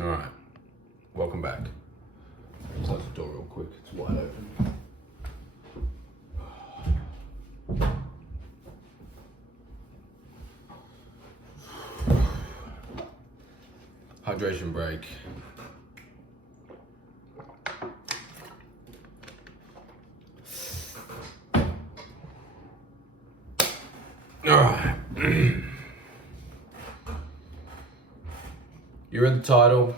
All right, welcome back. Close the door real quick, it's wide open. Hydration break. All right. You read the title.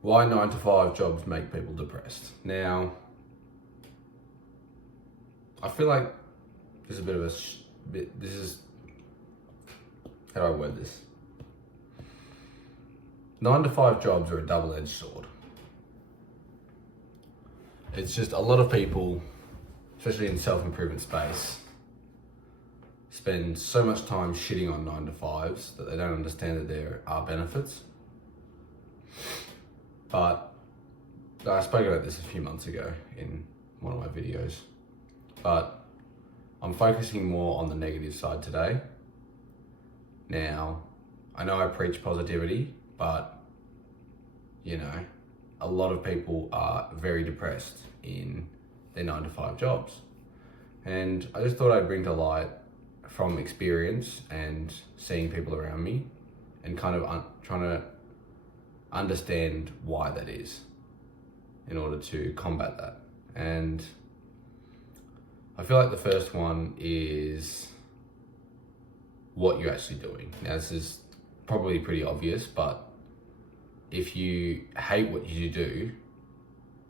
Why 9 to 5 jobs make people depressed. Now, I feel like this is a bit of how do I word this? 9 to 5 jobs are a double-edged sword. It's just a lot of people, especially in self-improvement space, spend so much time shitting on 9 to 5s that they don't understand that there are benefits. But I spoke about this a few months ago in one of my videos, but I'm focusing more on the negative side today. Now, I know I preach positivity, but a lot of people are very depressed in their 9 to 5 jobs. And I just thought I'd bring to light from experience and seeing people around me and kind of trying to understand why that is in order to combat that. And I feel like the first one is what you're actually doing. Now, this is probably pretty obvious, but if you hate what you do,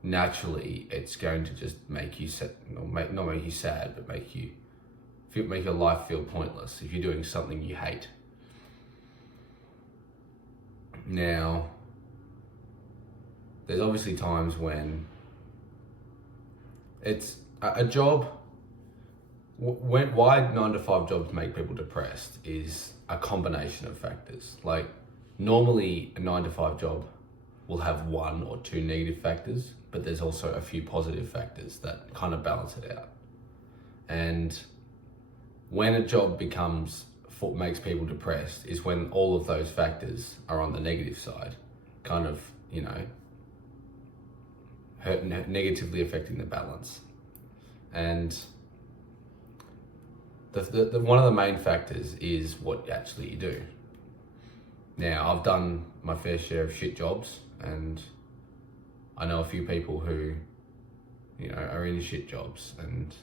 naturally it's going to just make you sad, not make you sad, but make your life feel pointless if you're doing something you hate. Now, there's obviously times when it's a job. Why 9 to 5 jobs make people depressed is a combination of factors. Like, normally a 9 to 5 job will have 1 or 2 negative factors, but there's also a few positive factors that kind of balance it out. And when a job makes people depressed is when all of those factors are on the negative side, kind of, negatively affecting the balance. And the one of the main factors is what actually you do. Now, I've done my fair share of shit jobs, and I know a few people who, are in shit jobs, and,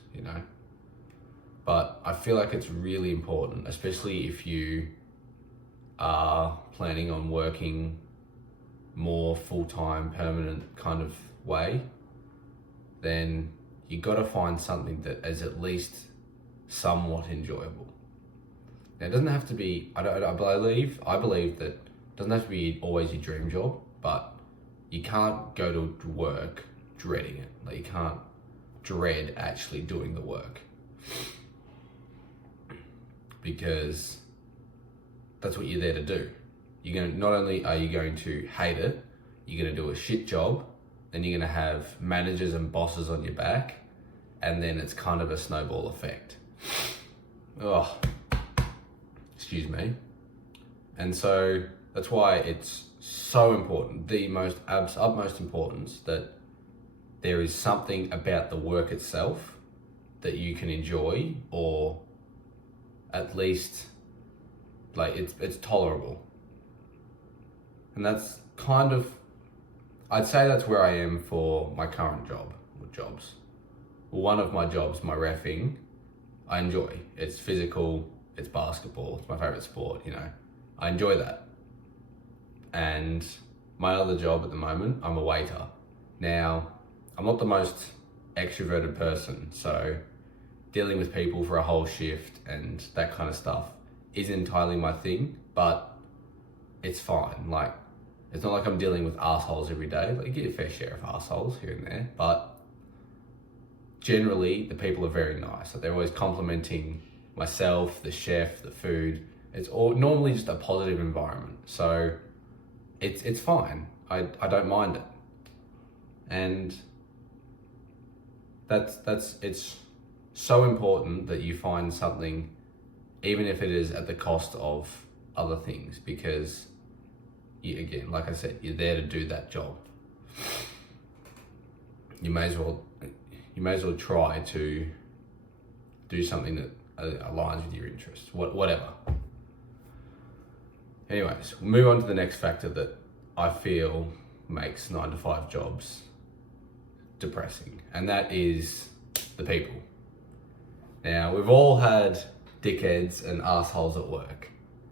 but I feel like it's really important, especially if you are planning on working more full-time, permanent kind of way, then you got to find something that is at least somewhat enjoyable. Now, it doesn't have to be, I believe that it doesn't have to be always your dream job, but you can't go to work dreading it. Like, you can't dread actually doing the work, because that's what you're there to do. Not only are you going to hate it, you're going to do a shit job, then you're going to have managers and bosses on your back, and then it's kind of a snowball effect. Oh, excuse me. And so that's why it's so important, the utmost importance, that there is something about the work itself that you can enjoy, or at least like it's tolerable. And that's kind of, I'd say that's where I am for my current job or jobs. Well, one of my jobs, my reffing, I enjoy. It's physical, it's basketball, it's my favorite sport, I enjoy that. And my other job at the moment, I'm a waiter. Now, I'm not the most extroverted person, so dealing with people for a whole shift and that kind of stuff isn't entirely my thing, but it's fine. Like, it's not like I'm dealing with assholes every day. Like, you get a fair share of assholes here and there, but generally the people are very nice. Like, they're always complimenting myself, the chef, the food. It's all normally just a positive environment. So it's fine. I don't mind it. And it's so important that you find something, even if it is at the cost of other things because, again, like I said, you're there to do that job. You may as well try to do something that aligns with your interests, whatever. Anyways, we'll move on to the next factor that I feel makes 9-to-5 jobs depressing, and that is the people. Now, we've all had dickheads and assholes at work.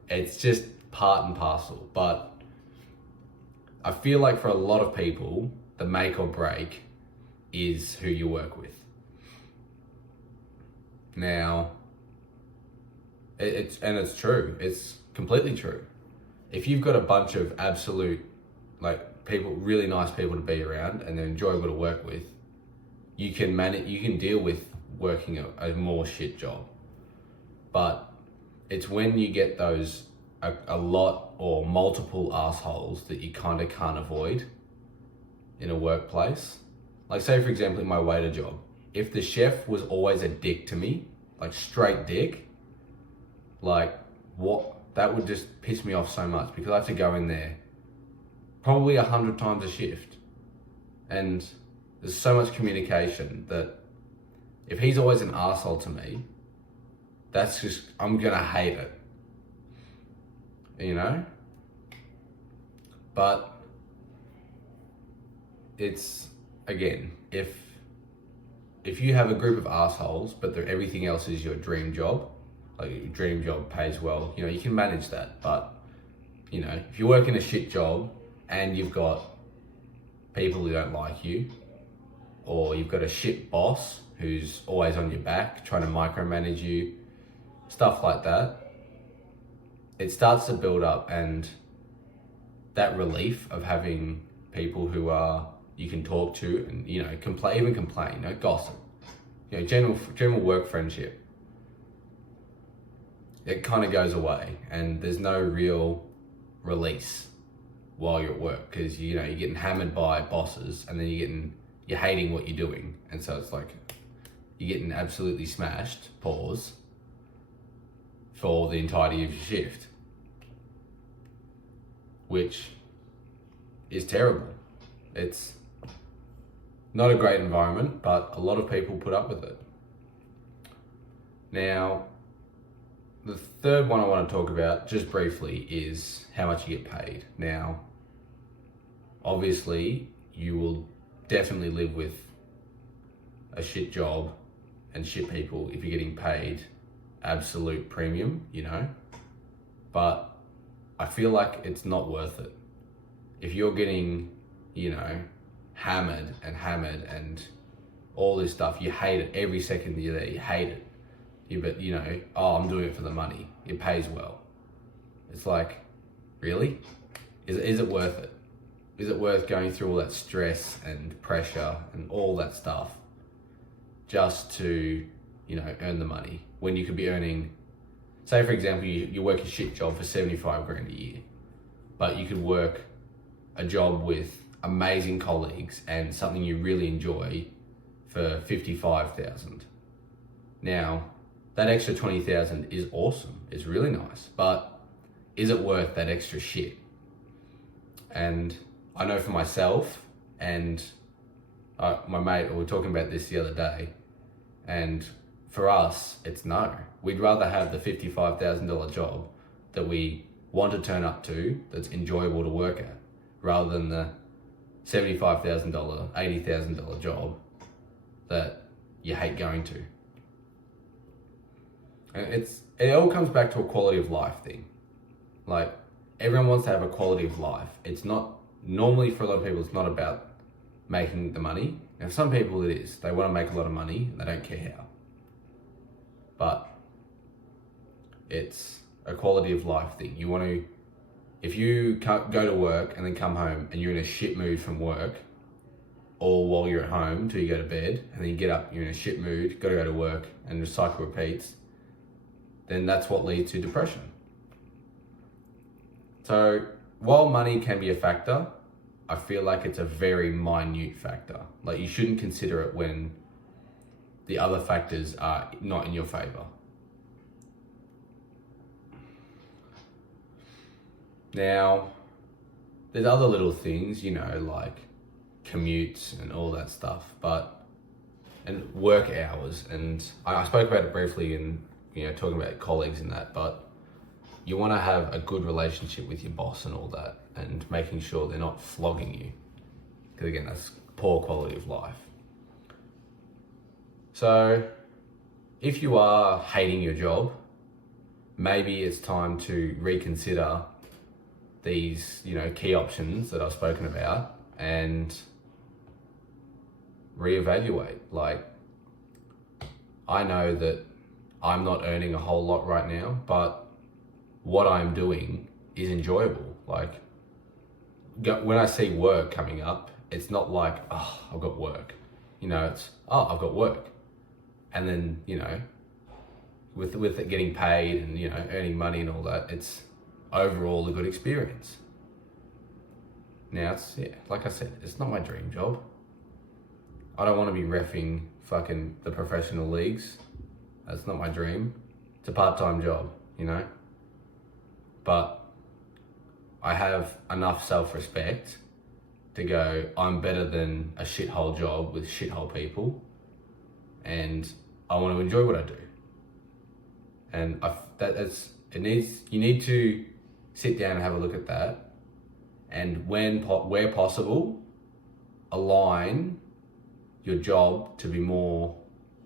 It's just part and parcel, but I feel like for a lot of people, the make or break is who you work with. Now, it's true. It's completely true. If you've got a bunch of absolute, people, really nice people to be around and they're enjoyable to work with, you can deal with working a more shit job. But it's when you get those a lot or multiple assholes that you kind of can't avoid in a workplace. Like, say for example, in my waiter job, if the chef was always a dick to me, like straight dick, that would just piss me off so much because I have to go in there probably 100 times a shift. And there's so much communication that if he's always an asshole to me, I'm gonna hate it. You know? But it's, again, if you have a group of assholes, but everything else is your dream job, like your dream job pays well, you can manage that. But, if you work in a shit job and you've got people who don't like you, or you've got a shit boss who's always on your back, trying to micromanage you, stuff like that, it starts to build up, and that relief of having people who you can talk to and, complain, gossip, general work friendship, it kind of goes away, and there's no real release while you're at work because, you're getting hammered by bosses, and then you're hating what you're doing. And so it's like, you're getting absolutely smashed, for the entirety of your shift, which is terrible. It's not a great environment, but a lot of people put up with it. Now, the third one I want to talk about just briefly is how much you get paid. Now, obviously, you will definitely live with a shit job and shit people if you're getting paid absolute premium, but I feel like it's not worth it. If you're getting, hammered and all this stuff, you hate it every second you're there, you hate it. But I'm doing it for the money. It pays well. It's like, really? Is it worth it? Is it worth going through all that stress and pressure and all that stuff just to, earn the money when you could be earning, say for example, you work a shit job for 75 grand a year, but you could work a job with amazing colleagues and something you really enjoy for 55,000. Now, that extra 20,000 is awesome. It's really nice, but is it worth that extra shit? And I know for myself, and my mate, we were talking about this the other day, and for us, it's no. We'd rather have the $55,000 job that we want to turn up to, that's enjoyable to work at, rather than the $75,000, $80,000 job that you hate going to. And it all comes back to a quality of life thing. Like, everyone wants to have a quality of life. It's not, normally for a lot of people, it's not about making the money. Now, for some people it is. They want to make a lot of money, and they don't care how. But it's a quality of life thing. You want to, if you go to work and then come home and you're in a shit mood from work, or while you're at home till you go to bed, and then you get up, you're in a shit mood, got to go to work, and the cycle repeats, then that's what leads to depression. So while money can be a factor, I feel like it's a very minute factor. Like, you shouldn't consider it when the other factors are not in your favor. Now, there's other little things, like commutes and all that stuff, and work hours. And I spoke about it briefly in, talking about colleagues and that, but you want to have a good relationship with your boss and all that, and making sure they're not flogging you. Because again, that's poor quality of life. So if you are hating your job, maybe it's time to reconsider these, key options that I've spoken about and reevaluate. Like, I know that I'm not earning a whole lot right now, but what I'm doing is enjoyable. Like, when I see work coming up, it's not like, oh, I've got work. It's, oh, I've got work. And then, with it getting paid and, earning money and all that, it's overall a good experience. Now, like I said, it's not my dream job. I don't want to be reffing fucking the professional leagues. That's not my dream. It's a part-time job, But I have enough self-respect to go, I'm better than a shithole job with shithole people, and I want to enjoy what I do. And you need to sit down and have a look at that, and where possible, align your job to be more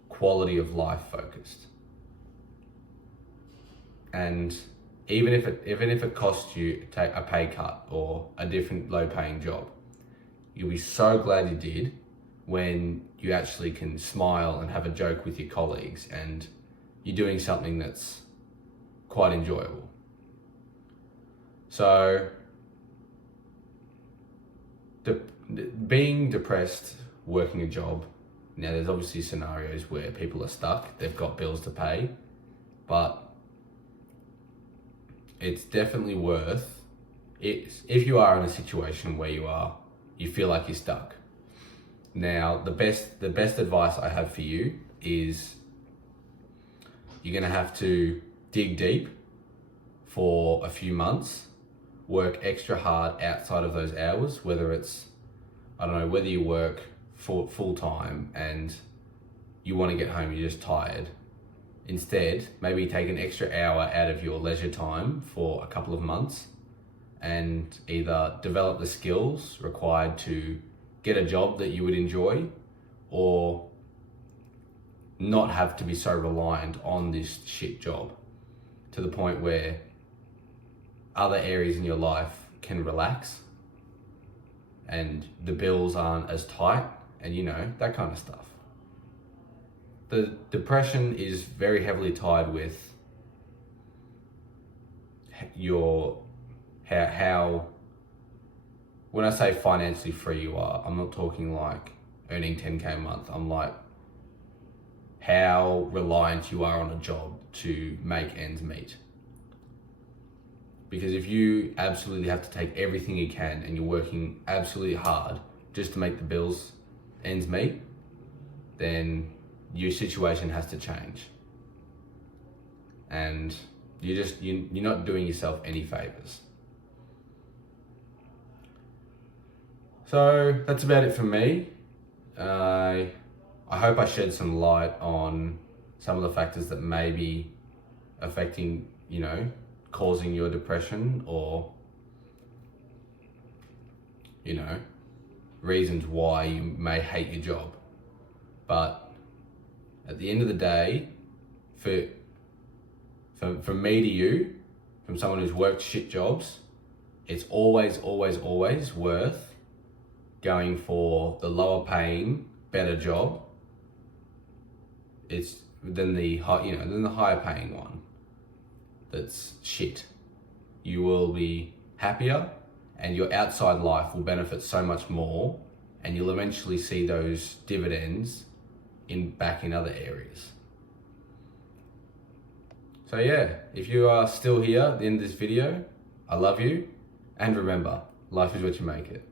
quality of life focused. And even if it costs you take a pay cut or a different low paying job, you'll be so glad you did when you actually can smile and have a joke with your colleagues and you're doing something that's quite enjoyable. So, being depressed working a job, now there's obviously scenarios where people are stuck, they've got bills to pay, but it's definitely worth it if you are in a situation where you feel like you're stuck. Now, the best advice I have for you is you're gonna have to dig deep for a few months, work extra hard outside of those hours, whether you work full time and you want to get home, you're just tired. Instead, maybe take an extra hour out of your leisure time for a couple of months and either develop the skills required to get a job that you would enjoy, or not have to be so reliant on this shit job to the point where other areas in your life can relax and the bills aren't as tight and that kind of stuff. The depression is very heavily tied with how when I say financially free you are, I'm not talking like earning 10K a month. I'm like how reliant you are on a job to make ends meet. Because if you absolutely have to take everything you can and you're working absolutely hard just to make the bills ends meet, then your situation has to change. And you're not doing yourself any favors. So that's about it for me. I hope I shed some light on some of the factors that may be affecting, causing your depression, or, reasons why you may hate your job. But at the end of the day, from me to you, from someone who's worked shit jobs, it's always, always, always worth going for the lower paying, better job. It's than the higher paying one that's shit. You will be happier and your outside life will benefit so much more, and you'll eventually see those dividends back in other areas. So yeah, if you are still here at the end of this video, I love you, and remember, life is what you make it.